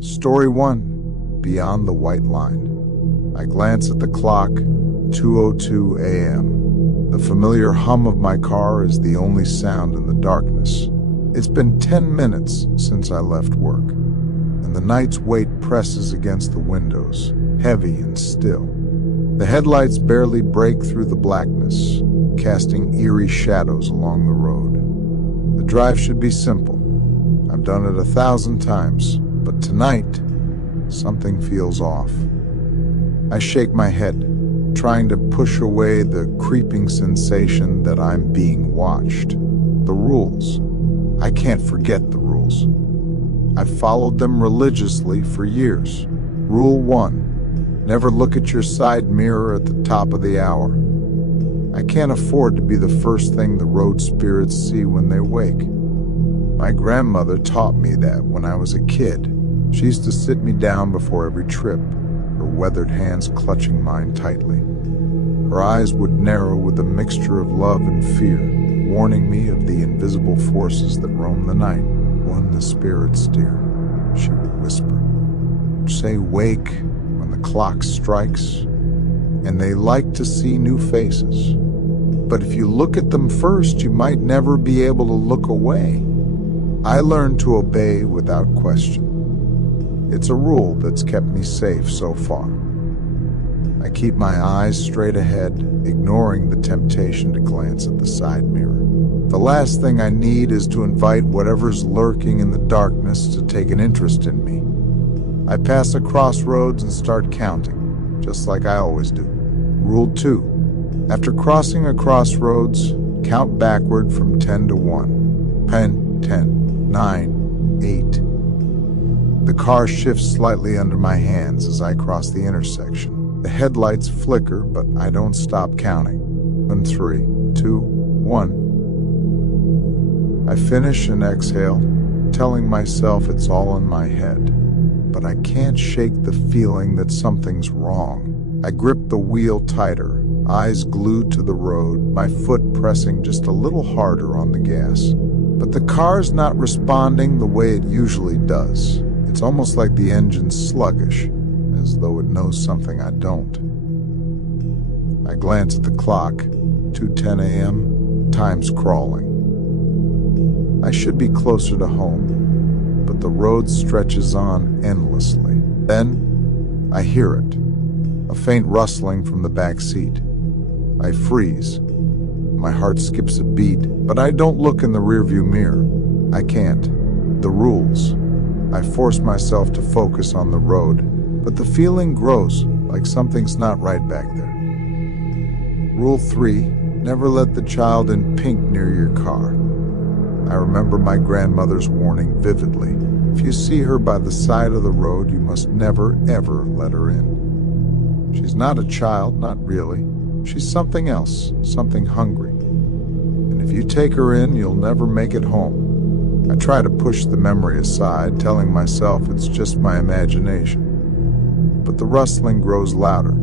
Story 1. Beyond the White Line. I glance at the clock, 2:02 a.m. The familiar hum of my car is the only sound in the darkness. It's been 10 minutes since I left work, and the night's weight presses against the windows, heavy and still. The headlights barely break through the blackness, casting eerie shadows along the road. The drive should be simple. I've done it 1,000 times, but tonight, something feels off. I shake my head, trying to push away the creeping sensation that I'm being watched. The rules. I can't forget the rules. I've followed them religiously for years. Rule 1. Never look at your side mirror at the top of the hour. I can't afford to be the first thing the road spirits see when they wake. My grandmother taught me that when I was a kid. She used to sit me down before every trip, her weathered hands clutching mine tightly. Her eyes would narrow with a mixture of love and fear, warning me of the invisible forces that roam the night. When the spirits steer, she would whisper. Say wake when the clock strikes, and they like to see new faces. But if you look at them first, you might never be able to look away. I learned to obey without question. It's a rule that's kept me safe so far. I keep my eyes straight ahead, ignoring the temptation to glance at the side mirror. The last thing I need is to invite whatever's lurking in the darkness to take an interest in me. I pass a crossroads and start counting, just like I always do. Rule 2. After crossing a crossroads, count backward from 10 to 1. 10, 9, 8. The car shifts slightly under my hands as I cross the intersection. The headlights flicker, but I don't stop counting. 3, 2, 1. I finish and exhale, telling myself it's all in my head. But I can't shake the feeling that something's wrong. I grip the wheel tighter, eyes glued to the road, my foot pressing just a little harder on the gas. But the car's not responding the way it usually does. It's almost like the engine's sluggish, as though it knows something I don't. I glance at the clock, 2:10 a.m., time's crawling. I should be closer to home, but the road stretches on endlessly. Then, I hear it, a faint rustling from the back seat. I freeze. My heart skips a beat, but I don't look in the rearview mirror. I can't. The rules. I force myself to focus on the road, but the feeling grows, like something's not right back there. Rule 3. Never let the child in pink near your car. I remember my grandmother's warning vividly. If you see her by the side of the road, you must never, ever let her in. She's not a child, not really. She's something else, something hungry. And if you take her in, you'll never make it home. I try to push the memory aside, telling myself it's just my imagination. But the rustling grows louder.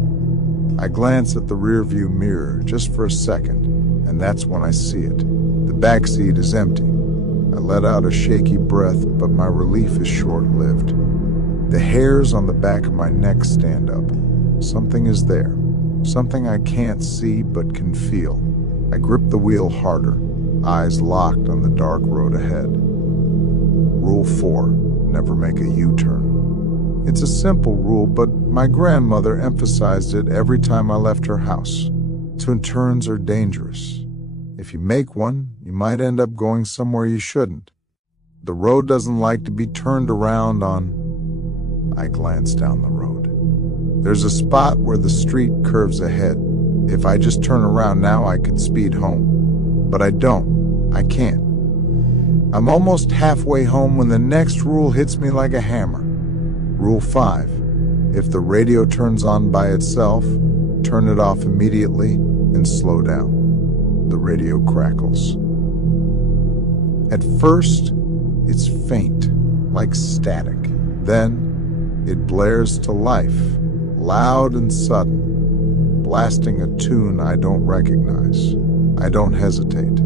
I glance at the rearview mirror just for a second, and that's when I see it. The back seat is empty. I let out a shaky breath, but my relief is short-lived. The hairs on the back of my neck stand up. Something is there. Something I can't see but can feel. I grip the wheel harder, eyes locked on the dark road ahead. Rule 4. Never make a U-turn. It's a simple rule, but my grandmother emphasized it every time I left her house. U-turns are dangerous. If you make one, you might end up going somewhere you shouldn't. The road doesn't like to be turned around on. I glance down the road. There's a spot where the street curves ahead. If I just turn around now, I could speed home. But I don't. I can't. I'm almost halfway home when the next rule hits me like a hammer. Rule 5. If the radio turns on by itself, turn it off immediately and slow down. The radio crackles. At first, it's faint, like static. Then, it blares to life, loud and sudden, blasting a tune I don't recognize. I don't hesitate.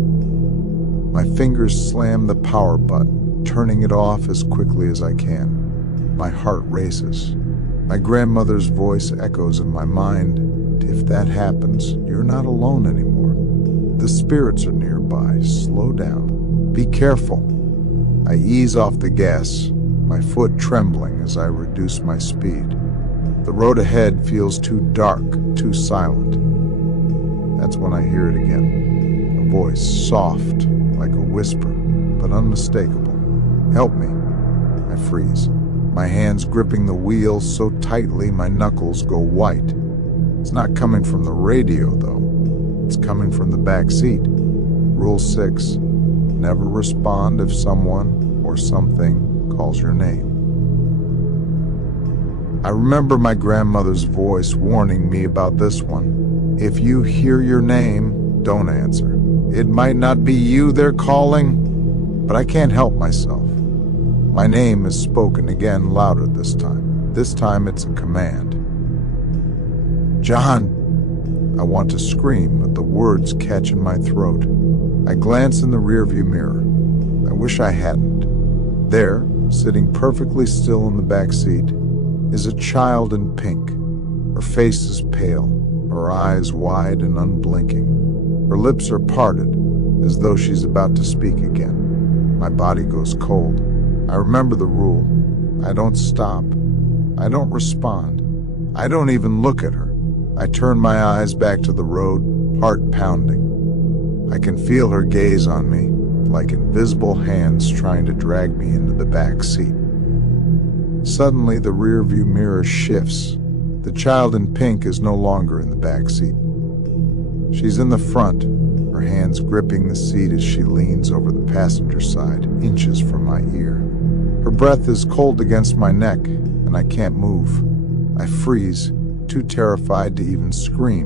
My fingers slam the power button, turning it off as quickly as I can. My heart races. My grandmother's voice echoes in my mind. If that happens, you're not alone anymore. The spirits are nearby. Slow down. Be careful. I ease off the gas, my foot trembling as I reduce my speed. The road ahead feels too dark, too silent. That's when I hear it again. A voice, soft, like a whisper, but unmistakable. Help me. I freeze. My hands gripping the wheel so tightly my knuckles go white. It's not coming from the radio, though. It's coming from the back seat. Rule 6. Never respond if someone or something calls your name. I remember my grandmother's voice warning me about this one. If you hear your name, don't answer. It might not be you they're calling, but I can't help myself. My name is spoken again, louder this time. This time it's a command. John! I want to scream, but the words catch in my throat. I glance in the rearview mirror. I wish I hadn't. There, sitting perfectly still in the back seat, is a child in pink. Her face is pale, her eyes wide and unblinking. Her lips are parted, as though she's about to speak again. My body goes cold. I remember the rule. I don't stop. I don't respond. I don't even look at her. I turn my eyes back to the road, heart pounding. I can feel her gaze on me, like invisible hands trying to drag me into the back seat. Suddenly, the rearview mirror shifts. The child in pink is no longer in the back seat. She's in the front, her hands gripping the seat as she leans over the passenger side, inches from my ear. Her breath is cold against my neck, and I can't move. I freeze, too terrified to even scream.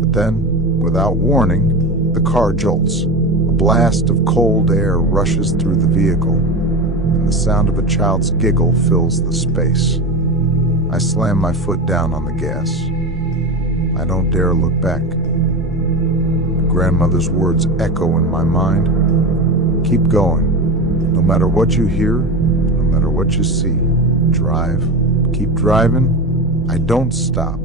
But then, without warning, the car jolts. A blast of cold air rushes through the vehicle, and the sound of a child's giggle fills the space. I slam my foot down on the gas. I don't dare look back. My grandmother's words echo in my mind. Keep going. No matter what you hear, no matter what you see, drive. Keep driving. I don't stop,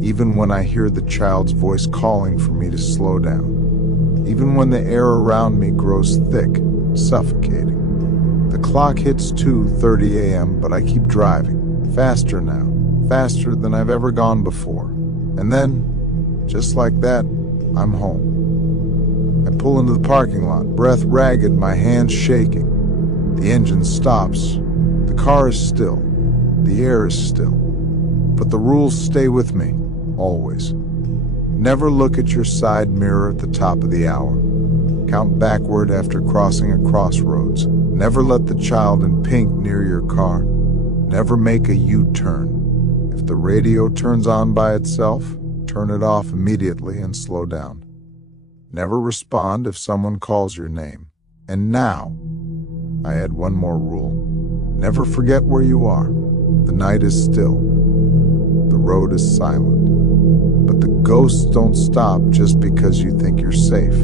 even when I hear the child's voice calling for me to slow down. Even when the air around me grows thick, suffocating. The clock hits 2:30 a.m., but I keep driving. Faster now, faster than I've ever gone before. And then, just like that, I'm home. I pull into the parking lot, breath ragged, my hands shaking. The engine stops. The car is still. The air is still. But the rules stay with me, always. Never look at your side mirror at the top of the hour. Count backward after crossing a crossroads. Never let the child in pink near your car. Never make a U-turn. If the radio turns on by itself, turn it off immediately and slow down. Never respond if someone calls your name. And now, I add one more rule. Never forget where you are. The night is still. The road is silent. But the ghosts don't stop just because you think you're safe.